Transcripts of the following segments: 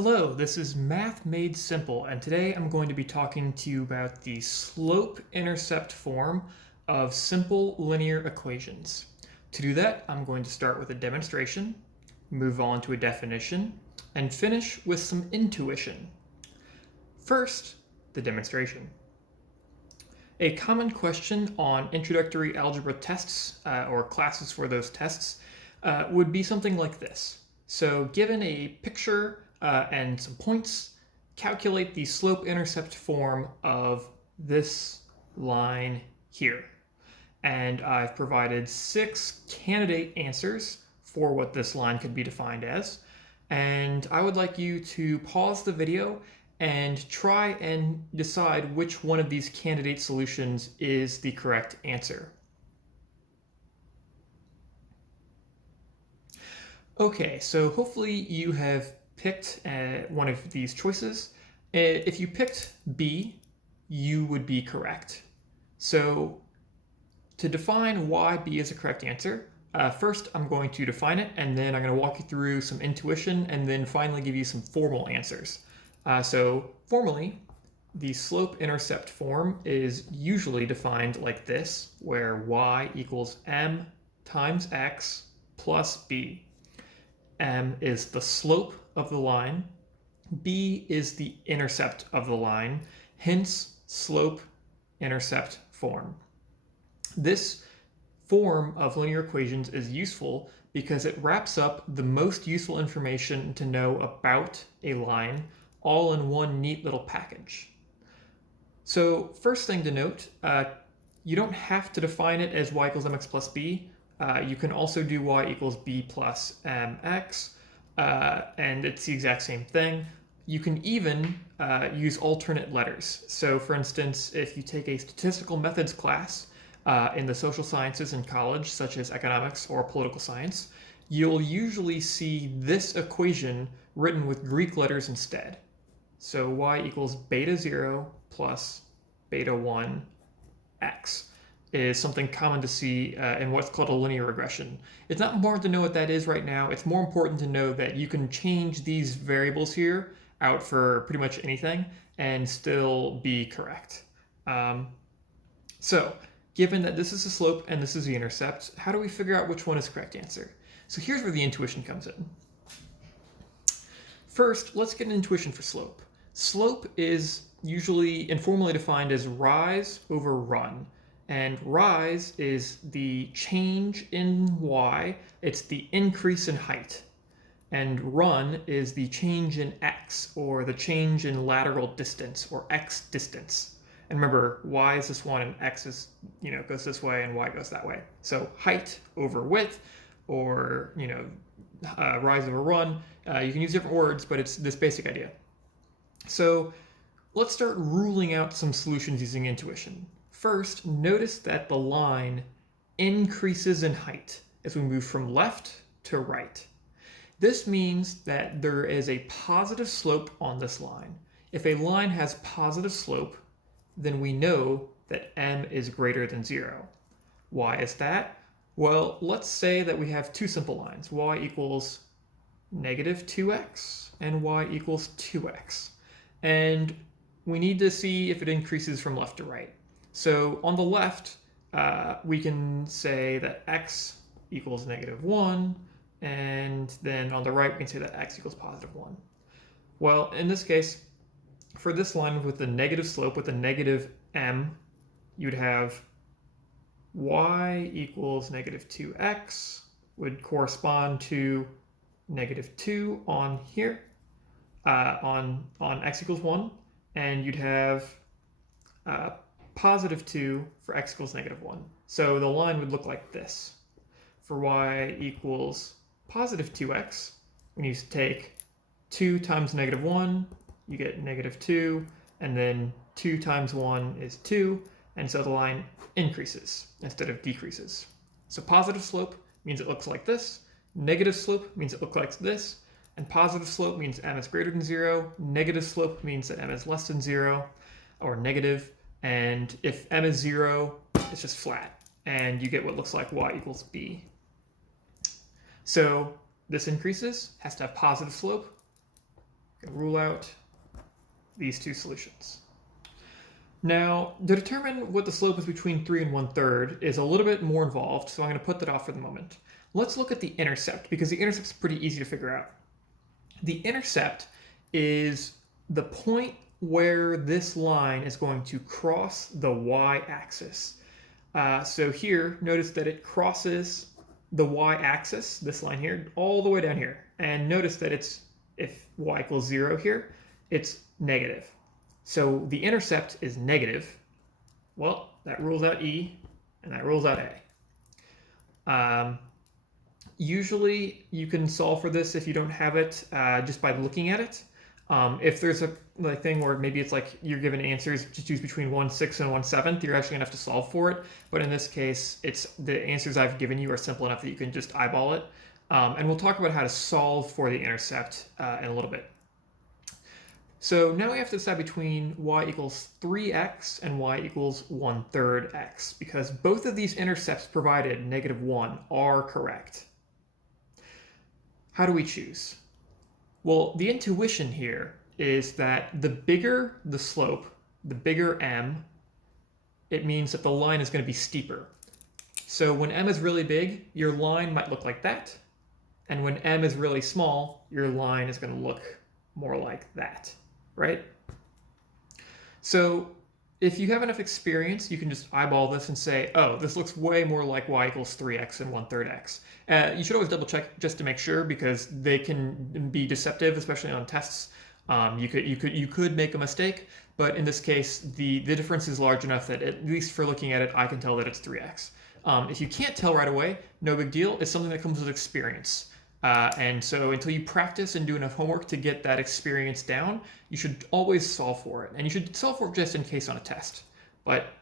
Hello, this is Math Made Simple, and today I'm going to be talking to you about the slope-intercept form of simple linear equations. To do that, I'm going to start with a demonstration, move on to a definition, and finish with some intuition. First, the demonstration. A common question on introductory algebra tests, or classes for those tests, would be something like this. So given a picture and some points, calculate the slope-intercept form of this line here. And I've provided 6 candidate answers for what this line could be defined as. And I would like you to pause the video and try and decide which one of these candidate solutions is the correct answer. Okay, so hopefully you have picked one of these choices. If you picked B, you would be correct. So to define why B is the correct answer, first I'm going to define it, and then I'm going to walk you through some intuition, and then finally give you some formal answers. So formally, the slope-intercept form is usually defined like this, where y equals m times x plus b. M is the slope of the line, b is the intercept of the line, hence slope-intercept form. This form of linear equations is useful because it wraps up the most useful information to know about a line all in one neat little package. So first thing to note, you don't have to define it as y equals mx plus b. You can also do y equals b plus mx, and it's the exact same thing. You can even use alternate letters. So for instance, if you take a statistical methods class in the social sciences in college, such as economics or political science, you'll usually see this equation written with Greek letters instead. So y equals beta 0 plus beta 1 x is something common to see in what's called a linear regression. It's not important to know what that is right now. It's more important to know that you can change these variables here out for pretty much anything and still be correct. So given that this is the slope and this is the intercept, how do we figure out which one is the correct answer? So here's where the intuition comes in. First, let's get an intuition for slope. Slope is usually informally defined as rise over run. And rise is the change in y, it's the increase in height. And run is the change in x, or the change in lateral distance, or x distance. And remember, y is this one and x is, goes this way and y goes that way. So height over width, or, rise over run. You can use different words, but it's this basic idea. So let's start ruling out some solutions using intuition. First, notice that the line increases in height as we move from left to right. This means that there is a positive slope on this line. If a line has positive slope, then we know that m is greater than 0. Why is that? Well, let's say that we have two simple lines, y equals negative 2x and y equals 2x. And we need to see if it increases from left to right. So on the left, we can say that x equals negative 1, and then on the right, we can say that x equals positive 1. Well, in this case, for this line with the negative slope, with the negative m, you'd have y equals negative 2x would correspond to negative 2 on here, on x equals 1, and you'd have positive 2 for x equals negative 1. So the line would look like this. For y equals positive 2x, when you take 2 times negative 1, you get negative 2, and then 2 times 1 is 2, and so the line increases instead of decreases. So positive slope means it looks like this, negative slope means it looks like this, and positive slope means m is greater than 0, negative slope means that m is less than 0, or negative, and if m is 0, it's just flat, and you get what looks like y equals b. So this increases, has to have positive slope, can rule out these two solutions. Now, to determine what the slope is between 3 and 1/3 is a little bit more involved, so I'm going to put that off for the moment. Let's look at the intercept, because the intercept is pretty easy to figure out. The intercept is the point where this line is going to cross the y-axis. So here, notice that it crosses the y-axis, this line here, all the way down here. And notice that if y equals 0 here, it's negative. So the intercept is negative. Well, that rules out E, and that rules out A. Usually you can solve for this if you don't have it just by looking at it. If there's a thing where maybe it's like you're given answers to choose between 1/6 and 1/7, you're actually gonna have to solve for it. But in this case, it's the answers I've given you are simple enough that you can just eyeball it. And we'll talk about how to solve for the intercept in a little bit. So now we have to decide between y equals 3x and y equals 1/3 x, because both of these intercepts provided, -1, are correct. How do we choose? Well, the intuition here is that the bigger the slope, the bigger m, it means that the line is going to be steeper. So when m is really big, your line might look like that. And when m is really small, your line is going to look more like that, right? So if you have enough experience, you can just eyeball this and say, oh, this looks way more like y equals 3x and 1/3 x. You should always double check just to make sure, because they can be deceptive, especially on tests. You could make a mistake, but in this case, the difference is large enough that at least for looking at it, I can tell that it's 3x. If you can't tell right away, no big deal. It's something that comes with experience. And so until you practice and do enough homework to get that experience down, you should always solve for it. And you should solve for it just in case on a test. But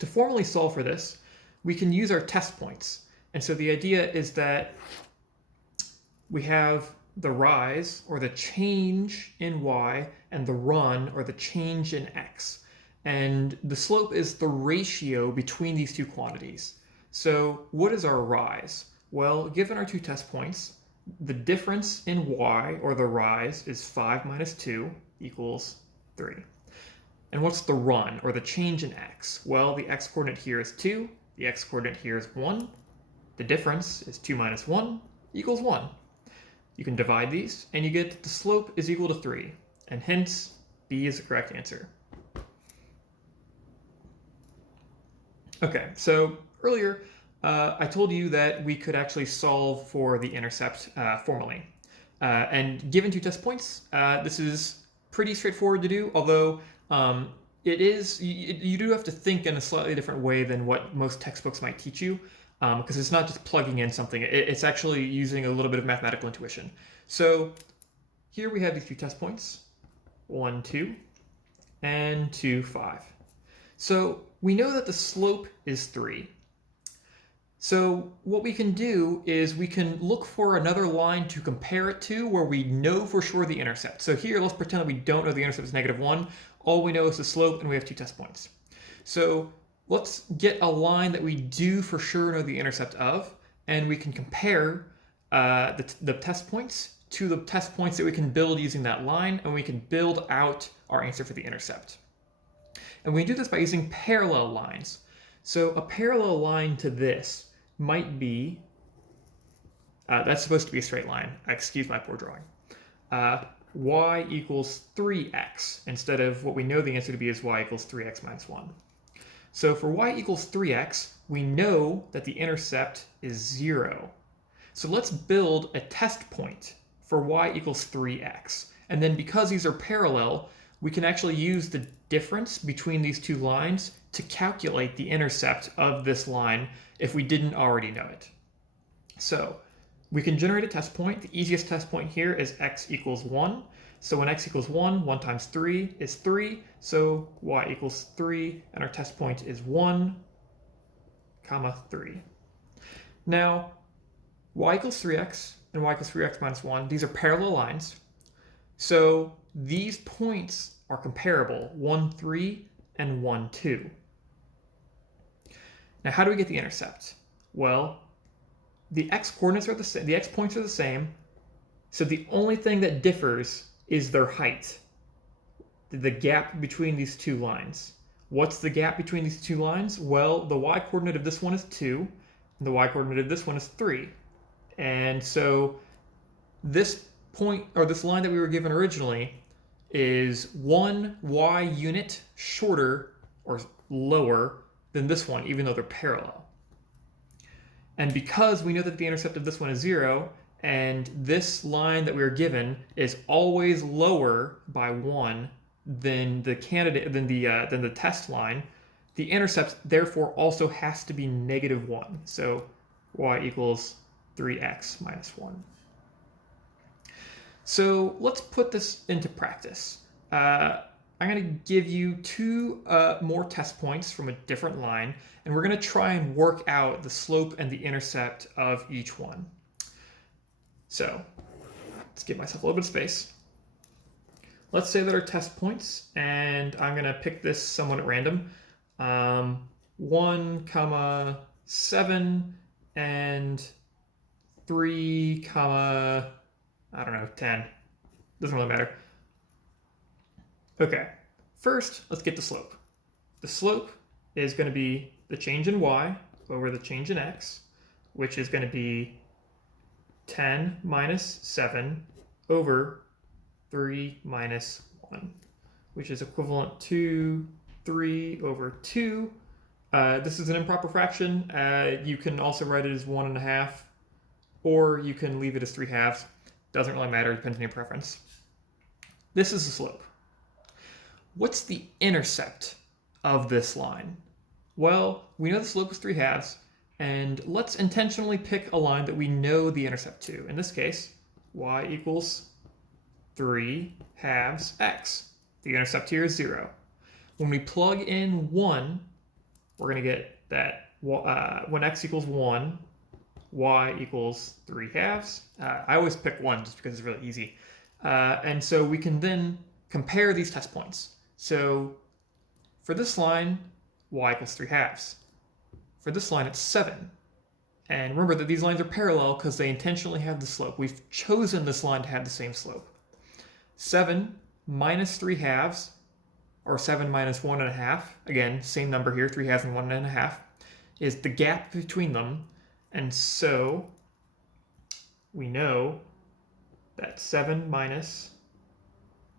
to formally solve for this, we can use our test points. And so the idea is that we have the rise, or the change in y, and the run, or the change in x. And the slope is the ratio between these two quantities. So what is our rise? Well, given our two test points, the difference in y, or the rise, is 5 minus 2 equals 3. And what's the run, or the change in x? Well, the x-coordinate here is 2, the x-coordinate here is 1. The difference is 2 minus 1 equals 1. You can divide these, and you get that the slope is equal to 3, and hence B is the correct answer. Okay, so earlier, I told you that we could actually solve for the intercept formally. And given two test points, this is pretty straightforward to do, although you do have to think in a slightly different way than what most textbooks might teach you, because it's not just plugging in something, it's actually using a little bit of mathematical intuition. So here we have these two test points, 1, 2, and 2, 5. So we know that the slope is 3. So what we can do is we can look for another line to compare it to where we know for sure the intercept. So here, let's pretend that we don't know the intercept is -1. All we know is the slope, and we have two test points. So let's get a line that we do for sure know the intercept of, and we can compare the test points to the test points that we can build using that line, and we can build out our answer for the intercept. And we do this by using parallel lines. So a parallel line to this might be, that's supposed to be a straight line. Excuse my poor drawing. Y equals 3x, instead of what we know the answer to be is y equals 3x minus 1. So for y equals 3x, we know that the intercept is 0. So let's build a test point for y equals 3x. And then because these are parallel, we can actually use the difference between these two lines to calculate the intercept of this line if we didn't already know it. So we can generate a test point. The easiest test point here is x equals 1. So when x equals 1, 1 times 3 is 3. So y equals 3, and our test point is 1, 3. Now, y equals 3x and y equals 3x minus 1, these are parallel lines. So these points are comparable, 1, 3 and 1, 2. Now, how do we get the intercept? Well, the x coordinates are the same, the x points are the same, so the only thing that differs is their height, the gap between these two lines. What's the gap between these two lines? Well, the y-coordinate of this one is 2, and the y-coordinate of this one is 3. And so this point, or this line that we were given originally, is 1 y unit shorter or lower than this one, even though they're parallel. And because we know that the intercept of this one is 0, and this line that we were given is always lower by 1 than the test line, the intercept therefore also has to be -1. So y equals 3x minus 1. So let's put this into practice. I'm going to give you 2 more test points from a different line, and we're going to try and work out the slope and the intercept of each one. So let's give myself a little bit of space. Let's say that our test points, and I'm going to pick this somewhat at random, 1, 7, and 3, I don't know, 10. Doesn't really matter. Okay, first, let's get the slope. The slope is going to be the change in y over the change in x, which is going to be 10 minus 7 over 3 minus 1, which is equivalent to 3 over 2. This is an improper fraction. You can also write it as 1.5, or you can leave it as 3/2. Doesn't really matter, depends on your preference. This is the slope. What's the intercept of this line? Well, we know the slope is 3/2, and let's intentionally pick a line that we know the intercept to. In this case, y equals 3/2 x. The intercept here is 0. When we plug in 1, we're going to get that when x equals 1, y equals 3/2. I always pick 1 just because it's really easy. And so we can then compare these test points. So for this line, y equals 3/2. For this line, it's 7. And remember that these lines are parallel because they intentionally have the slope. We've chosen this line to have the same slope. 7 minus 3/2, or 7 minus 1.5, again, same number here, 3/2 and 1.5, is the gap between them. And so we know that 7 minus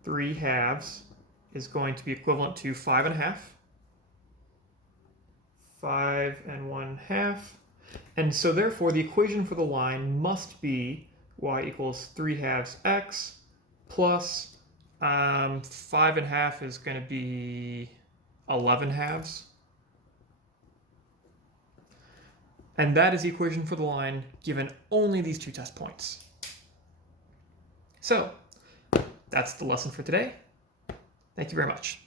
3/2 is going to be equivalent to 5.5. 5 and 1/2. And so therefore the equation for the line must be y equals 3/2 x plus 5.5 is going to be 11/2. And that is the equation for the line given only these 2 test points. So that's the lesson for today. Thank you very much.